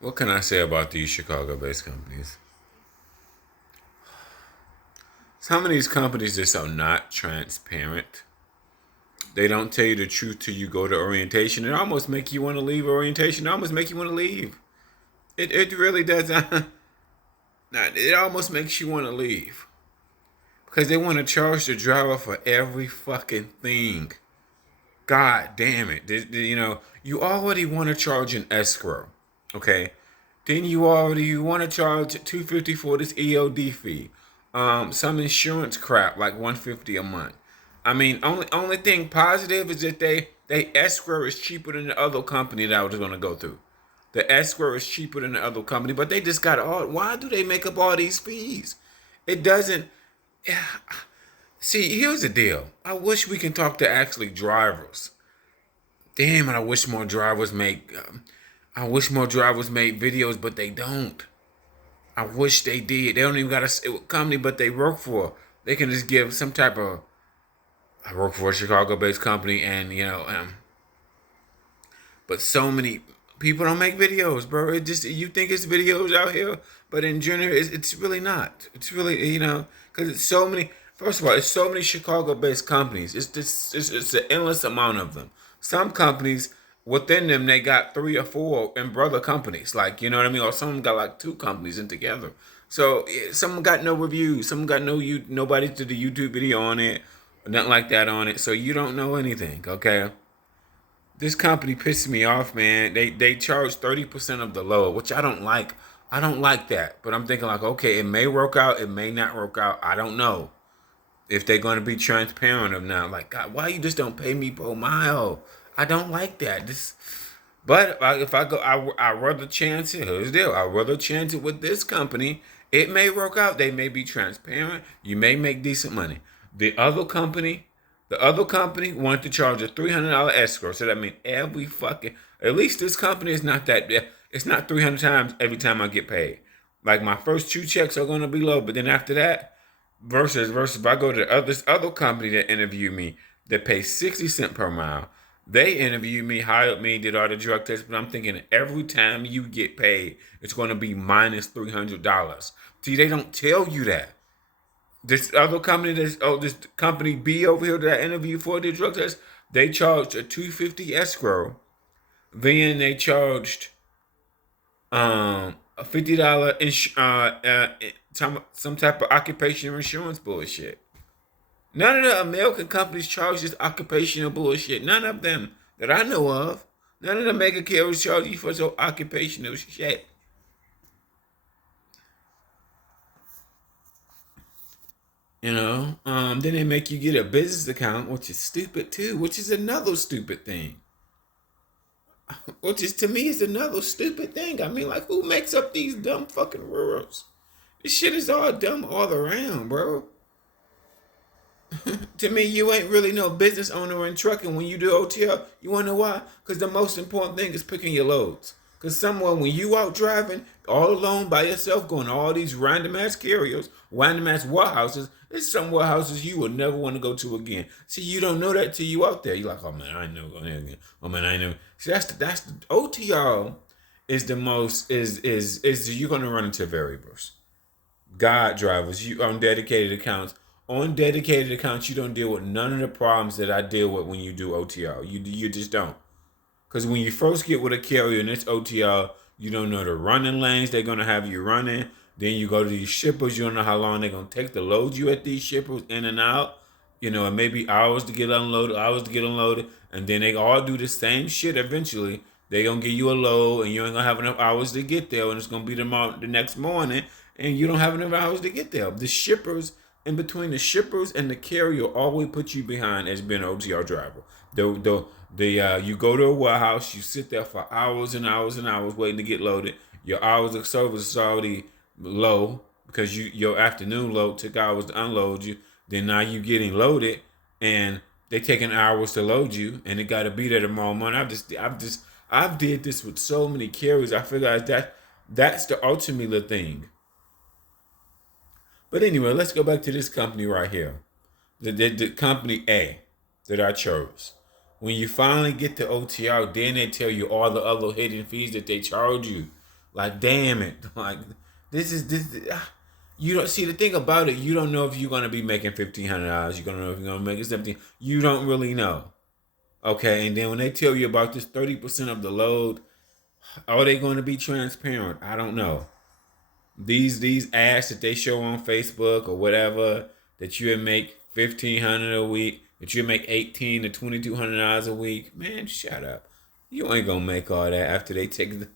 What can I say about these Chicago-based companies? Some of these companies just are not transparent. They don't tell you the truth till you go to orientation. It almost make you want to leave orientation. It almost make you want to leave. It really does. It almost makes you want to leave because they want to charge the driver for every fucking thing. God damn it! You already want to charge an escrow, okay? Then you want to charge $250 for this EOD fee, some insurance crap like $150 a month. I mean, only thing positive is that they escrow is cheaper than the other company that I was gonna go through. The escrow is cheaper than the other company, but they just got all. Why do they make up all these fees? It doesn't. See, here's the deal. I wish we can talk to actually drivers. Damn, and I wish more drivers make. I wish more drivers made videos, but they don't. I wish they did. They don't even got to say what company, but they work for. They can just give some type of. I work for a Chicago-based company, and but so many people don't make videos, bro. It just you think it's videos out here, but in general, it's really not. It's really because it's so many. First of all, it's so many Chicago-based companies. It's an endless amount of them. Some companies within them they got three or four and brother companies, like you know what I mean, or some got like two companies in together. So some got no reviews, some got nobody did the YouTube video on it, or nothing like that on it. So you don't know anything, okay? This company pisses me off, man. They charge 30% of the load, which I don't like. I don't like that. But I'm thinking like, okay, it may work out, it may not work out. I don't know if they're gonna be transparent or not. Like, God, why you just don't pay me per mile? I don't like that. But if I go, I rather chance it. Here's the deal. I rather chance it with this company. It may work out. They may be transparent. You may make decent money. The other company, the other company wanted to charge a $300 escrow. So that means every fucking. At least this company is not that. It's not 300 times every time I get paid. Like my first two checks are gonna be low, but then after that, versus if I go to this other company that interviewed me that pays 60 cents per mile. They interviewed me, hired me, did all the drug tests, but I'm thinking every time you get paid, it's going to be minus $300. See, they don't tell you that. This other company, this company B over here that I interviewed for the drug test, they charged a $250 escrow. Then they charged a $50 some type of occupational insurance bullshit. None of the American companies charge this occupational bullshit. None of them that I know of. None of the mega carriers charge you for some occupational shit. Then they make you get a business account, which is stupid too, which is another stupid thing. Which is to me is another stupid thing. I mean, like who makes up these dumb fucking rules? This shit is all dumb all around, bro. To me, you ain't really no business owner in trucking when you do OTL. You wanna know why? Because the most important thing is picking your loads. Because someone, when you out driving all alone by yourself, going to all these random ass carriers, random ass warehouses, there's some warehouses you will never want to go to again. See, you don't know that till you out there. You're like, oh man, I ain't never going there again. Oh man, I ain't never. See, that's the OTL is the most is you're gonna run into variables. God drivers, you on dedicated accounts. On dedicated accounts, you don't deal with none of the problems that I deal with when you do OTR. You just don't. Because when you first get with a carrier and it's OTR, you don't know the running lanes they're gonna have you running. Then you go to these shippers, you don't know how long they're gonna take to load you at these shippers in and out. It may be hours to get unloaded, hours to get unloaded, and then they all do the same shit eventually. They gonna give you a load and you ain't gonna have enough hours to get there, and it's gonna be the next morning, and you don't have enough hours to get there. The shippers in between the shippers and the carrier always put you behind as being an OTR driver. You go to a warehouse, you sit there for hours and hours and hours waiting to get loaded. Your hours of service is already low because your afternoon load took hours to unload you. Then now you getting loaded and they taking hours to load you, and it got to be there tomorrow morning. I've did this with so many carriers. I figure out that's the ultimate thing. But anyway, let's go back to this company right here. The company A that I chose. When you finally get to OTR, then they tell you all the other hidden fees that they charge you. Like, damn it. Like, this. You don't see the thing about it. You don't know if you're gonna be making $1,500. You don't know if you're gonna make it 17. You don't really know. Okay, and then when they tell you about this 30% of the load, are they going to be transparent? I don't know. These ads that they show on Facebook or whatever that you would make 1,500 a week, that you make 18 to $2,200 a week. Man, shut up. You ain't gonna make all that after they take the.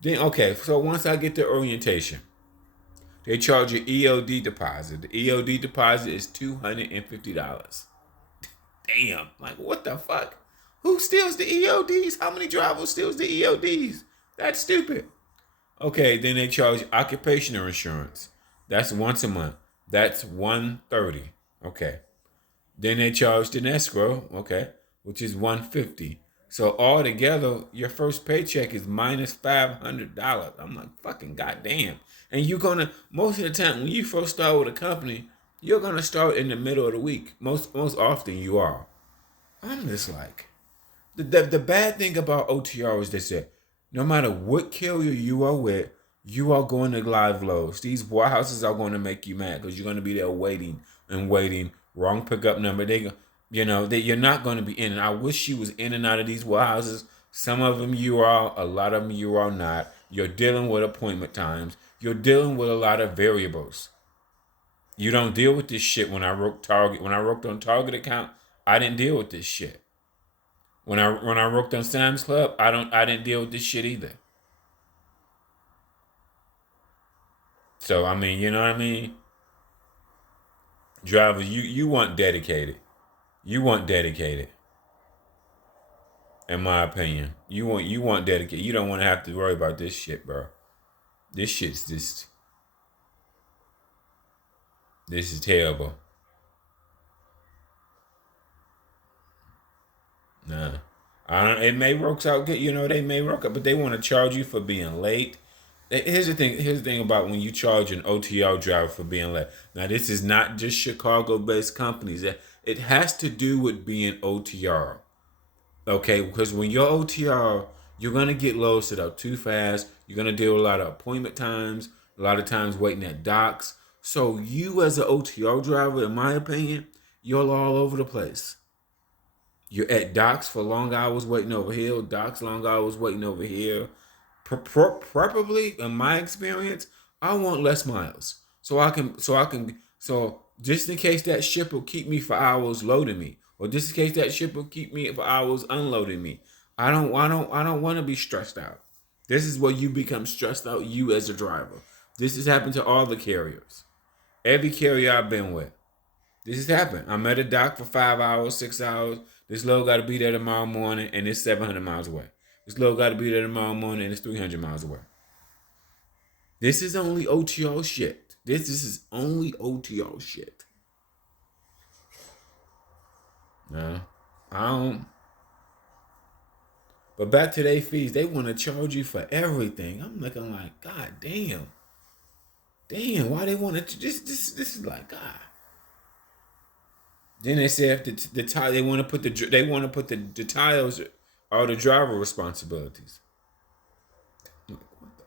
Then okay, so once I get the orientation, they charge you EOD deposit. The EOD deposit is $250. Damn, like what the fuck? Who steals the EODs? How many drivers steals the EODs? That's stupid. Okay, then they charge occupational insurance. That's once a month. That's $130. Okay. Then they charge the escrow, okay, which is $150. So altogether, your first paycheck is minus $500. I'm like, fucking goddamn. And you're gonna most of the time when you first start with a company, you're gonna start in the middle of the week. Most often you are. I'm just like, the bad thing about OTR is this: that no matter what carrier you are with, you are going to live loads. These warehouses are going to make you mad because you're going to be there waiting and waiting. Wrong pickup number. You're not going to be in. And I wish you was in and out of these warehouses. Some of them you are, a lot of them you are not. You're dealing with appointment times. You're dealing with a lot of variables. You don't deal with this shit. When I worked Target, when I worked on Target account, I didn't deal with this shit. When I worked on Sam's Club, I didn't deal with this shit either. So I mean, you know what I mean? Drivers, you want dedicated. You want dedicated. In my opinion, you want dedicated. You don't want to have to worry about this shit, bro. This shit's just this is terrible. Nah, I don't. It may work out good. They may work out, but they want to charge you for being late. Here's the thing. Here's the thing about when you charge an OTR driver for being late. Now, this is not just Chicago-based companies. It has to do with being OTR. Okay, because when you're OTR, you're gonna get loads that are too fast. You're gonna deal with a lot of appointment times, a lot of times waiting at docks. So you, as an OTR driver, in my opinion, you're all over the place. You're at docks for long hours waiting over here, docks long hours waiting over here. Preferably, in my experience, I want less miles, so just in case that ship will keep me for hours loading me, or just in case that ship will keep me for hours unloading me. I don't want to be stressed out. This is where you become stressed out. You as a driver. This has happened to all the carriers. Every carrier I've been with. This has happened. I'm at a dock for 5 hours, 6 hours. This load got to be there tomorrow morning, and it's 700 miles away. This load got to be there tomorrow morning, and it's 300 miles away. This is only OTO shit. This is only OTO shit. No, I don't. But back to their fees, they want to charge you for everything. I'm looking like, God damn, why they want to? This is like, God. Then they say if the tire, they want to put the tires are the driver responsibilities. What the?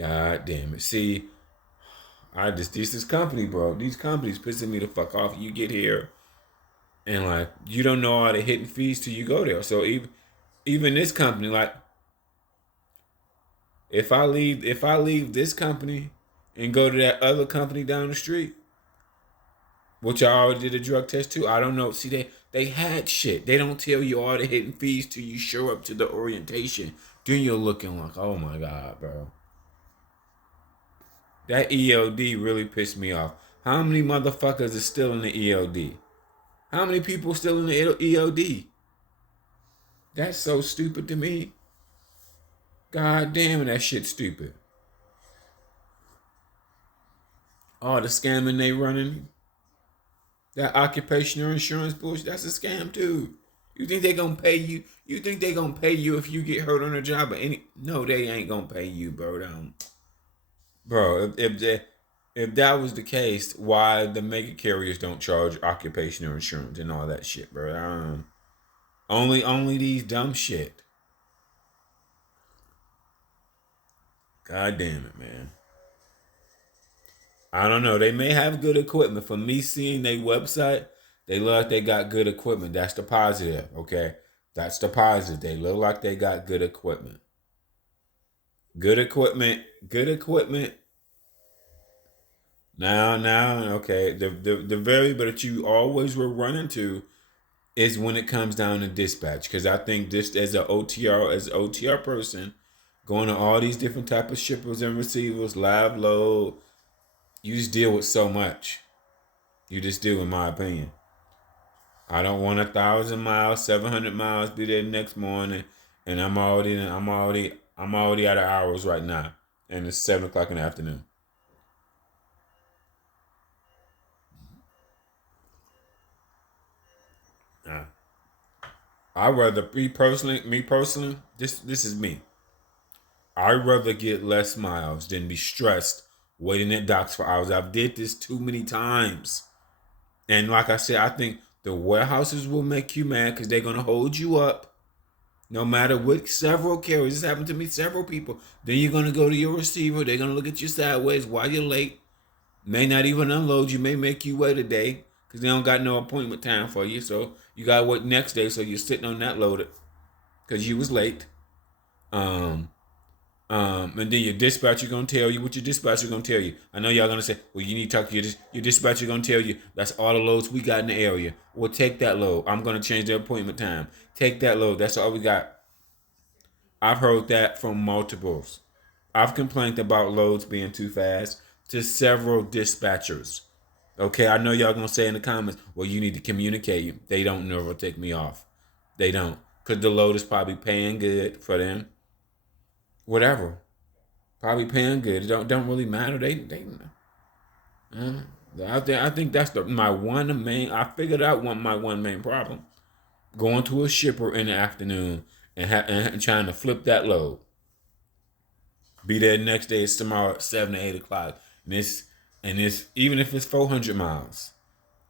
God damn it! See, this company, bro. These companies pissing me the fuck off. You get here and like you don't know all the hidden fees till you go there. So even this company, like if I leave this company and go to that other company down the street, which I already did a drug test too. I don't know. See, they had shit. They don't tell you all the hidden fees till you show up to the orientation. Then you're looking like, oh my God, bro. That ELD really pissed me off. How many motherfuckers are still in the ELD? How many people still in the ELD? That's so stupid to me. God damn, that shit's stupid. All the scamming they running. That occupational insurance bullshit, that's a scam too. You think they gonna pay you? You think they gonna pay you if you get hurt on a job? No, they ain't gonna pay you, bro. Bro, if that was the case, why the mega carriers don't charge occupational insurance and all that shit, bro? Only these dumb shit. God damn it, man. I don't know. They may have good equipment. For me seeing their website, they look like they got good equipment. That's the positive, okay? That's the positive. They look like they got good equipment. Good equipment. Good equipment. Now, okay. The variable that you always will run into is when it comes down to dispatch. Because I think this as an OTR person, going to all these different type of shippers and receivers, live load, you just deal with so much. You just do, in my opinion. I don't want 1,000 miles, 700 miles, be there next morning, and I'm already out of hours right now, and it's 7 o'clock in the afternoon. Nah. I rather me personally, this is me. I'd rather get less miles than be stressed waiting at docks for hours. I've did this too many times, and like I said, I think the warehouses will make you mad because they're gonna hold you up. No matter what, several carriers. This happened to me, several people. Then you're gonna go to your receiver. They're gonna look at you sideways while you're late. May not even unload you. May make you wait a day because they don't got no appointment time for you. So you gotta wait next day. So you're sitting on that loaded because you was late. Um, and then your dispatcher gonna tell you what your dispatcher gonna tell you. I know y'all gonna say, well, you need to talk to your dispatcher gonna tell you that's all the loads we got in the area. Well, take that load. I'm gonna change the appointment time. Take that load. That's all we got. I've heard that from multiples. I've complained about loads being too fast to several dispatchers. Okay, I know y'all gonna say in the comments, well, you need to communicate. They don't never take me off. They don't. Because the load is probably paying good for them. Whatever. Probably paying good. It don't really matter. Uh, I think that's my one main. I figured out my one main problem. Going to a shipper in the afternoon and trying to flip that load. Be there the next day. It's tomorrow at 7 to 8 o'clock, and it's even if it's 400 miles,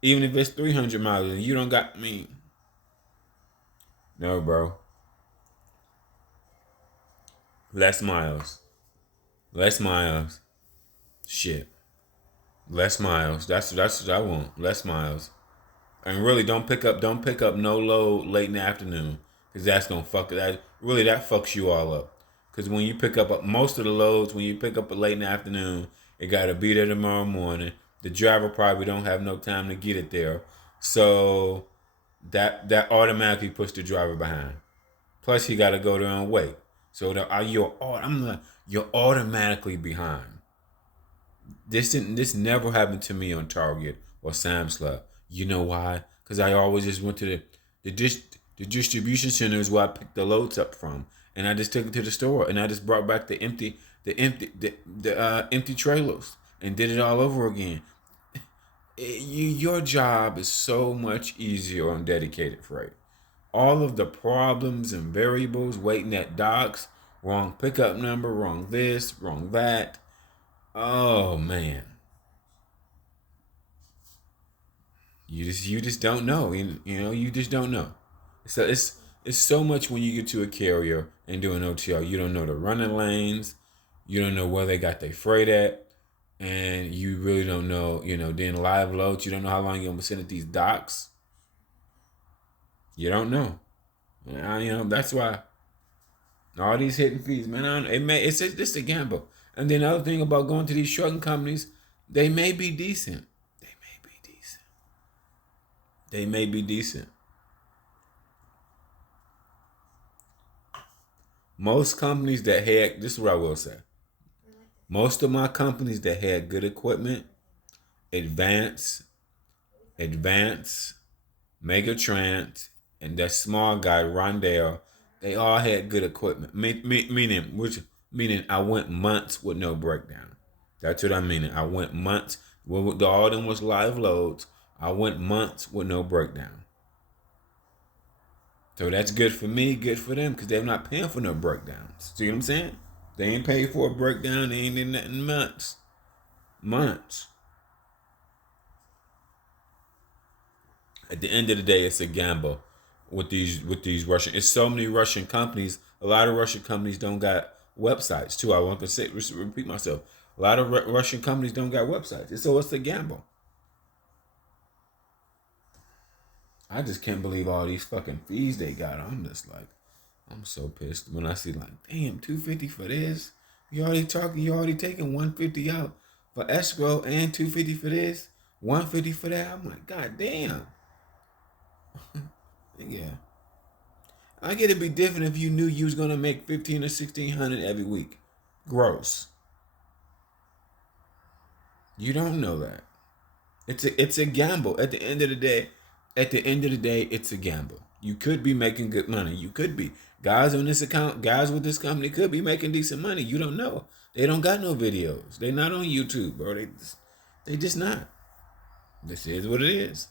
even if it's 300 miles, and you don't got me. No, bro. Less miles. Less miles. Shit. Less miles. That's what I want. Less miles. And really, don't pick up no load late in the afternoon, because that's gonna fuck that. Really, that fucks you all up. Because when you pick up most of the loads, when you pick up a late in the afternoon, it gotta be there tomorrow morning. The driver probably don't have no time to get it there, so that automatically puts the driver behind. Plus, he gotta go there and wait. So you're automatically behind. This never happened to me on Target or Sam's Club. You know why? Because I always just went to the dis, the distribution centers where I picked the loads up from, and I just took it to the store, and I just brought back the empty trailers and did it all over again. Your job is so much easier on dedicated freight. All of the problems and variables waiting at docks, wrong pickup number, wrong this, wrong that. Oh man. You just don't know. You just don't know. So it's so much when you get to a carrier and do an OTR. You don't know the running lanes, you don't know where they got their freight at, and you really don't know. Then live loads. You don't know how long you're gonna sit at these docks. You don't know. That's why all these hidden fees, man. It's a gamble. And then the other thing about going to these trucking companies, they may be decent. They may be decent. They may be decent. Most companies that had this is what I will say. Most of my companies that had good equipment, Advance, Advance, Megatrans, and that small guy Rondell, they all had good equipment. Meaning I went months with no breakdown. That's what I mean. I went months. When all of them was live loads, I went months with no breakdown. So that's good for me, good for them, because they're not paying for no breakdowns. See what I'm saying? They ain't paid for a breakdown. They ain't in nothing months. Months. At the end of the day, it's a gamble. with these Russian. It's so many Russian companies. A lot of Russian companies don't got websites too. I want to say repeat myself. A lot of Russian companies don't got websites. So it's a gamble. I just can't believe all these fucking fees they got. I'm just like, I'm so pissed when I see like, damn, 250 for this. You already taking 150 out for escrow and 250 for this, 150 for that. I'm like, god damn. Yeah. I get it'd be different if you knew you was gonna make 15 or 1600 every week. Gross. You don't know that. It's a gamble. At the end of the day, it's a gamble. You could be making good money. You could be. Guys on this account, guys with this company could be making decent money. You don't know. They don't got no videos. They not on YouTube, bro. They just not. This is what it is.